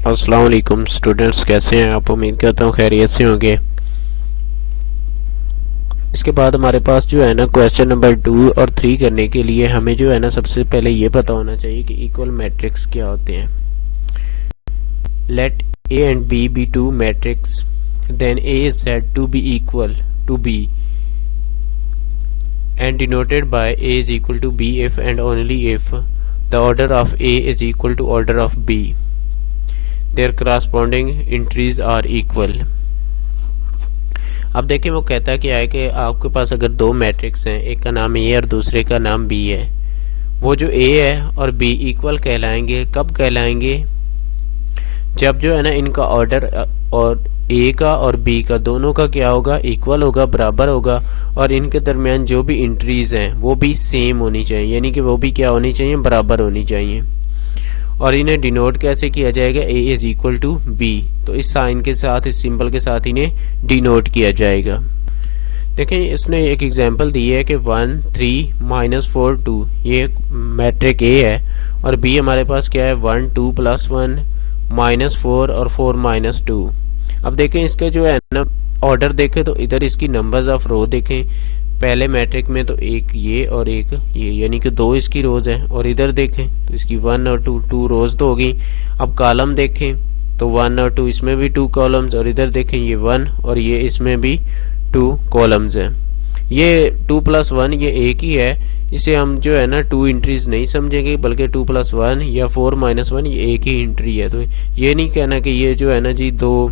अस्सलाम वालेकुम स्टूडेंट्स, कैसे हैं आप? उम्मीद करता हूँ खैरियत से होंगे। इसके बाद हमारे पास जो है ना क्वेश्चन नंबर 2 और 3 करने के लिए हमें जो है ना सबसे पहले ये पता होना चाहिए कि इक्वल मैट्रिक्स क्या होते हैं। Let A and B two matrix, then A is said to be equal to B and denoted by a is equal to b if and only if the order of a is equal to order of b, their corresponding entries are equal। अब देखिए वो कहता क्या है कि आपके पास अगर दो मैट्रिक्स हैं, एक का नाम ए और दूसरे का नाम बी है, वो जो ए है और बी इक्वल कहलाएंगे। कब कहलाएंगे? जब जो है ना इनका ऑर्डर और ए का और बी का दोनों का क्या होगा, इक्वल होगा, बराबर होगा, और इनके दरमियान जो भी एंट्रीज हैं वो भी सेम होनी चाहिए, यानी कि वो भी क्या होनी चाहिए, बराबर होनी चाहिए। और इन्हें डिनोट कैसे किया जाएगा? ए इज इक्वल टू बी, तो इस साइन के साथ, इस सिंबल के साथ इन्हें डिनोट किया जाएगा। देखें इसने एक एग्जांपल दी है कि 1 3 -4 2, ये मैट्रिक ए है, और बी हमारे पास क्या है, 1 2 + 1 -4 और 4 -2। अब देखें इसका जो है ना ऑर्डर देखें तो इधर इसकी नंबर्स ऑफ रो देखें, पहले मैट्रिक में तो एक ये और एक ये, यानी कि दो इसकी रोज हैं, और इधर देखें तो इसकी 1 और 2 रोज तो हो गई। अब कॉलम देखें तो 1 और 2, इसमें भी 2 कॉलम्स, और इधर देखें ये 1 और ये इसमें भी 2 कॉलम्स हैं। ये 2 + 1 ये एक ही है, इसे हम जो है ना 2 एंट्रीज नहीं समझेंगे, बल्कि 2 + 1 या 4 - 1 ये एक ही एंट्री है। तो ये नहीं कहना कि ये जो है ना जी दो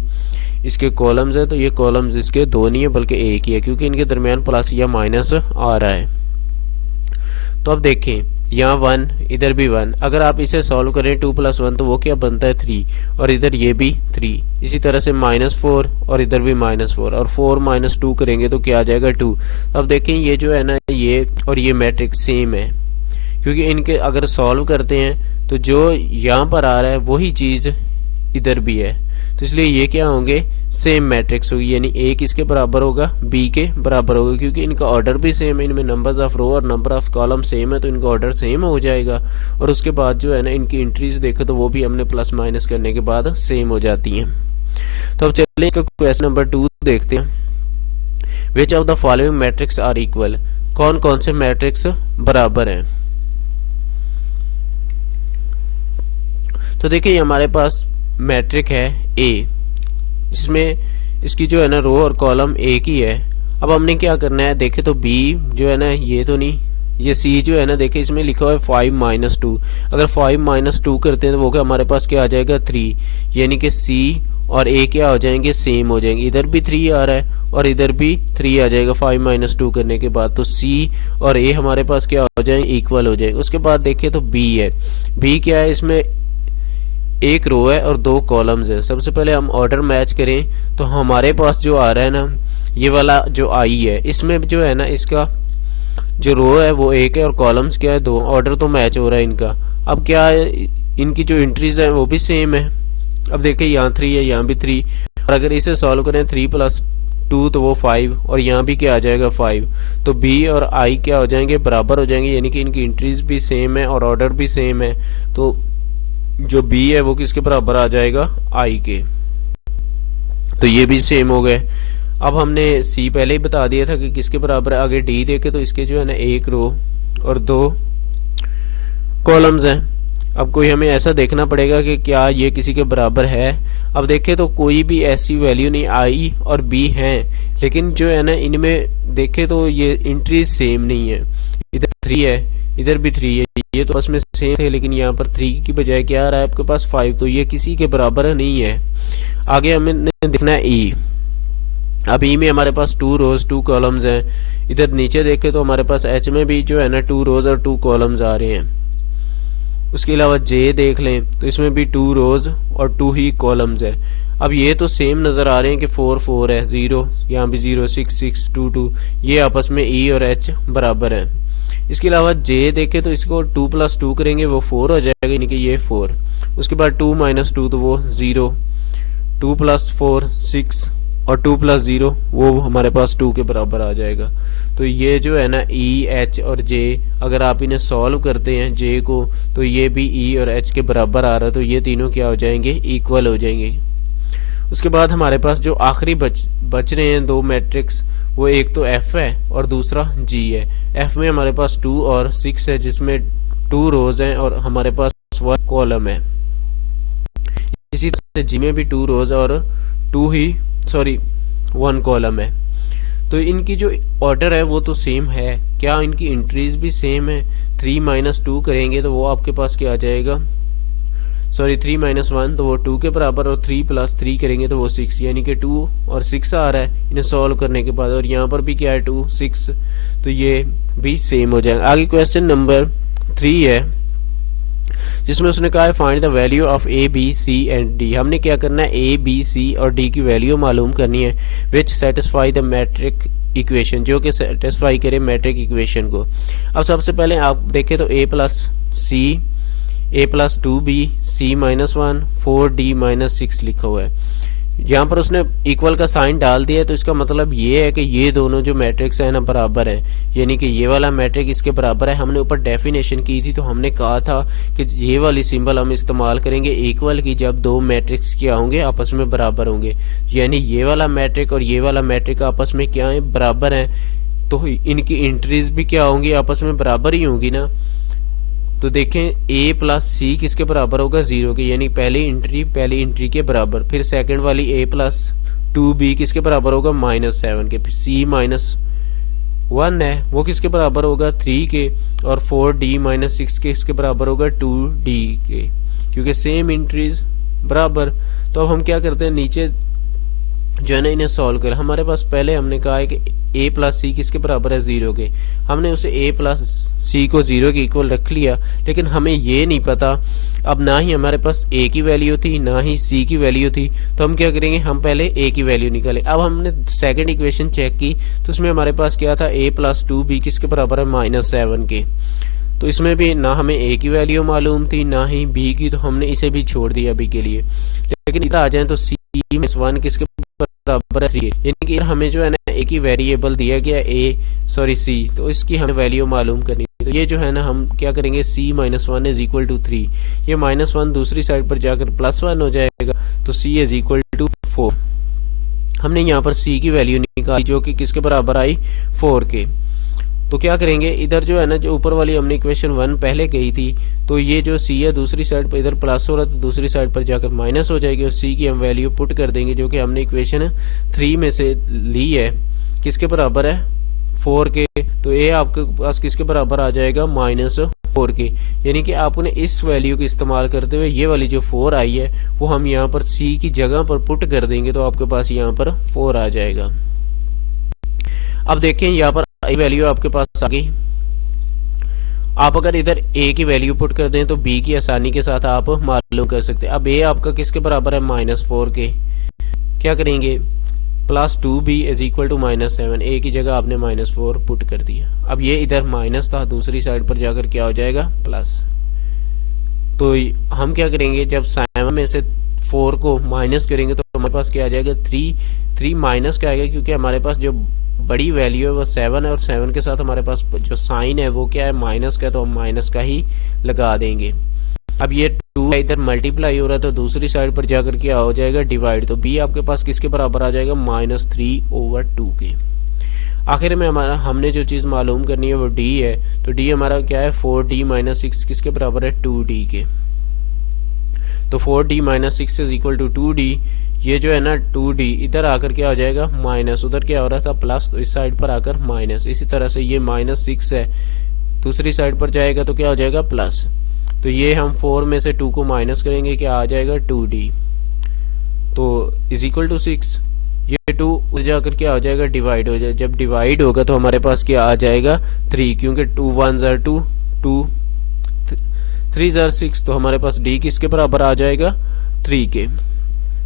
इसके कॉलम्स है, तो ये कॉलम्स इसके दो नहीं है बल्कि एक ही है, क्योंकि इनके दरमियान प्लस या माइनस आ रहा है। तो अब देखें यहाँ 1, इधर भी 1, अगर आप इसे सॉल्व करें 2 + 1 तो वो क्या बनता है, 3, और इधर ये भी 3। इसी तरह से -4 और इधर भी -4, और 4 - 2 करेंगे तो क्या आ जाएगा, 2। अब देखें ये जो है ना ये और ये मैट्रिक्स सेम है, क्योंकि इनके अगर सॉल्व करते हैं तो जो यहाँ पर आ रहा है वही चीज़ इधर भी है, तो इसलिए ये क्या होंगे, सेम मैट्रिक्स होगी, यानी ए किसके बराबर होगा, बी के बराबर होगा, क्योंकि इनका ऑर्डर भी सेम है, इनमें नंबर्स ऑफ रो और नंबर ऑफ कॉलम सेम है, तो इनका ऑर्डर सेम हो जाएगा। और उसके बाद जो है ना इनकी एंट्रीज देखे तो वो भी हमने प्लस माइनस करने के बाद सेम हो जाती हैं। तो अब चलिए क्वेश्चन नंबर 2 देखते हैं। Which of the following matrix are equal, कौन कौन से मैट्रिक्स बराबर हैं? तो देखिए हमारे पास मैट्रिक है ए, जिसमें इसकी जो है ना रो और कॉलम एक ही है। अब हमने क्या करना है, देखे तो बी जो है ना ये तो नहीं, ये सी जो है ना देखे इसमें लिखा हुआ है 5 - 2, अगर 5 - 2 करते हैं तो वो क्या हमारे पास क्या आ जाएगा, 3, यानी कि सी और ए क्या हो जाएंगे, सेम हो जाएंगे। इधर भी 3 आ रहा है और इधर भी 3 आ जाएगा 5 - 2 करने के बाद, तो सी और ए हमारे पास क्या हो जाएंगे, इक्वल हो जाएंगे। उसके बाद देखे तो बी है, बी क्या है, इसमें एक रो है और 2 कॉलम्स है। सबसे पहले हम ऑर्डर मैच करें तो हमारे पास जो आ रहा है ना ये वाला जो आई है, इसमें जो है ना इसका जो रो है वो एक है और कॉलम्स क्या है, 2। ऑर्डर तो मैच हो रहा है इनका। अब क्या है, इनकी जो एंट्रीज है वो भी सेम है। अब देखिए यहाँ 3 है, यहाँ भी 3, और अगर इसे सॉल्व करें 3 + 2 तो वो 5, और यहाँ भी क्या आ जाएगा 5, तो बी और आई क्या हो जाएंगे, बराबर हो जाएंगे, यानी कि इनकी एंट्रीज भी सेम है और ऑर्डर भी सेम है। तो जो बी है वो किसके बराबर आ जाएगा, आई के, तो ये भी सेम हो गए। अब हमने सी पहले ही बता दिया था कि किसके बराबर है। आगे डी देखे तो इसके जो है ना एक रो और 2 कॉलम्स हैं। अब कोई हमें ऐसा देखना पड़ेगा कि क्या ये किसी के बराबर है। अब देखे तो कोई भी ऐसी वैल्यू नहीं, आई और बी हैं, लेकिन जो है ना इनमें देखे तो ये एंट्रीज सेम नहीं है। इधर 3 है, इधर भी 3 है, ये तो बस में सेम थे, लेकिन यहाँ पर 3 की बजाय क्या आ रहा है आपके पास 5, तो ये किसी के बराबर नहीं है। आगे हमें देखना है ई। अब ई में हमारे पास 2 रोज 2 कॉलम्स हैं। इधर नीचे देखे तो हमारे पास एच में भी जो है ना 2 रोज और 2 कॉलम्स आ रहे हैं। उसके अलावा जे देख लें तो इसमें भी 2 रोज और 2 ही कॉलम्स है। अब ये तो सेम नजर आ रहे हैं कि 4 4 है, 0 यहाँ भी 0, 6 6 2 2, ये आपस में ई और एच बराबर है। इसके अलावा जे देखे तो इसको 2 + 2 करेंगे वो 4 हो जाएगा, यानी कि ये 4। उसके बाद 2 - 2 तो वो 0, 2 + 4 6, और 2 + 0 वो हमारे पास 2 के बराबर आ जाएगा। तो ये जो है ना ई, एच और जे, अगर आप इन्हें सॉल्व करते हैं जे को, तो ये भी ई और एच के बराबर आ रहा है, तो ये तीनों क्या हो जाएंगे, इक्वल हो जाएंगे। उसके बाद हमारे पास जो आखिरी बच रहे हैं दो मैट्रिक्स, वो एक तो एफ है और दूसरा जी है। एफ में हमारे पास 2 और 6 है, जिसमें 2 रोज हैं और हमारे पास 1 कॉलम है। इसी तरह से जी में भी 2 रोज और 1 कॉलम है। तो इनकी जो ऑर्डर है वो तो सेम है। क्या इनकी एंट्रीज भी सेम है? 3 - 2 करेंगे तो वो आपके पास क्या आ जाएगा, 3 - 1 तो वो 2 के बराबर, और 3 + 3 करेंगे तो वो 6, यानी कि 2 और 6 आ रहा है इन्हें सॉल्व करने के बाद। और यहाँ पर भी क्या है, 2 6, तो ये भी सेम हो जाएगा। आगे क्वेश्चन नंबर 3 है, जिसमें उसने कहा है find the value of A, B, C and D. हमने क्या करना है, ए, बी, सी और डी की वैल्यू मालूम करनी है, which satisfy the matrix equation, जो कि सेटिस्फाई करे मैट्रिक इक्वेशन को। अब सबसे पहले आप देखें तो a + 2b, c - 1, 4d - 6 लिखा हुआ है। यहाँ पर उसने इक्वल का साइन डाल दिया है, तो इसका मतलब ये है कि ये दोनों जो मैट्रिक्स है ना बराबर है, यानी कि ये वाला मैट्रिक इसके बराबर है। हमने ऊपर डेफिनेशन की थी, तो हमने कहा था कि ये वाली सिंबल हम इस्तेमाल करेंगे इक्वल की जब दो मैट्रिक्स क्या होंगे, आपस में बराबर होंगे। यानी ये वाला मैट्रिक और ये वाला मैट्रिक आपस में क्या है, बराबर है, तो इनकी एंट्रीज भी क्या होंगी, आपस में बराबर ही होंगी ना। तो देखें a + c किसके बराबर होगा, 0 के, यानी पहली एंट्री के बराबर। फिर सेकंड वाली a + 2b किसके बराबर होगा, -7 के। फिर c - 1 है, वो किसके बराबर होगा, 3 के। और 4d - 6 के इसके बराबर होगा 2d के, क्योंकि सेम एंट्रीज बराबर। तो अब हम क्या करते हैं, नीचे जो है ना इन्हें सॉल्व कर। हमारे पास पहले हमने कहा है कि a + c किसके बराबर है, 0 के। हमने उसे a + c को 0 के इक्वल रख लिया, लेकिन हमें ये नहीं पता, अब ना ही हमारे पास a की वैल्यू थी ना ही c की वैल्यू थी, तो हम क्या करेंगे, हम पहले a की वैल्यू निकालें। अब हमने सेकंड इक्वेशन चेक की, तो उसमें हमारे पास क्या था, a + 2b किसके बराबर है, -7 के। तो इसमें भी ना हमें a की वैल्यू मालूम थी ना ही b की, तो हमने इसे भी छोड़ दिया अभी के लिए। लेकिन इधर आ जाए तो c - 1 किसके बराबर है, 3, यानी कि हमें जो है ना एक ही वेरिएबल दिया गया c, तो इसकी हमें वैल्यू मालूम करनी है। तो ये जो है ना हम क्या करेंगे, c - 1 = 3, ये -1 दूसरी साइड पर जाकर +1 हो जाएगा, तो c = 4। हमने यहाँ पर c की वैल्यू निकाली, जो कि किसके बराबर आई, 4 के। तो क्या करेंगे, इधर जो है ना, जो ऊपर वाली हमने इक्वेशन 1 पहले गई थी, तो ये जो c है दूसरी साइड पर इधर प्लस हो रहा है, तो दूसरी साइड पर जाकर माइनस हो जाएगी, और c की हम वैल्यू पुट कर देंगे, जो कि हमने इक्वेशन 3 में से ली है, किसके बराबर है, 4 के। तो a आपके पास किसके बराबर आ जाएगा, -4 के। यानी कि आपने इस वैल्यू को इस्तेमाल करते हुए ये वाली जो 4 आई है, वो हम यहाँ पर c की जगह पर पुट कर देंगे, तो आपके पास यहाँ पर 4 आ जाएगा। अब देखें यहाँ पर वैल्यू आपके पास आ गई। आप अगर इधर a की वैल्यू पुट कर दें तो b की आसानी के साथ आप मालूम कर सकते हैं। अब a आपका किसके बराबर है, -4 के। क्या करेंगे, +2b = -7, a की जगह आपने -4 पुट कर दिया। अब ये इधर माइनस था, दूसरी साइड पर जाकर क्या हो जाएगा, प्लस। तो हम क्या करेंगे, जब 7 में से 4 को माइनस करेंगे तो हमारे पास क्या आ जाएगा, 3 माइनस का आएगा, क्योंकि हमारे पास जो बड़ी वैल्यू है वो 7 है, और 7 के साथ हमारे पास जो साइन है वो क्या है, माइनस का, तो हम माइनस का ही लगा देंगे। अब ये 2 इधर मल्टीप्लाई हो रहा है, तो दूसरी साइड पर जाकर क्या हो जाएगा, डिवाइड। तो b आपके पास किसके बराबर आ जाएगा, -3/2 के। आखिर में हमारा हमने जो चीज़ मालूम करनी है वो d है, तो d हमारा क्या है, 4d - 6 किसके बराबर है, 2d के। तो 4d - 6 = 2d। ये जो है ना 2d इधर आकर क्या हो जाएगा, माइनस, उधर क्या हो रहा था, प्लस, तो इस साइड पर आकर माइनस। इसी तरह से ये -6 है, दूसरी साइड पर जाएगा तो क्या हो जाएगा, प्लस। तो ये हम 4 में से 2 को माइनस करेंगे, क्या आ जाएगा, 2d। तो = 6। ये 2 उधर जाकर क्या हो जाएगा, डिवाइड हो जाएगा। जब डिवाइड होगा तो हमारे पास क्या आ जाएगा, 3, क्योंकि 2 1 = 2, 2 3 = 6, तो हमारे पास d किसके बराबर आ जाएगा, 3 के।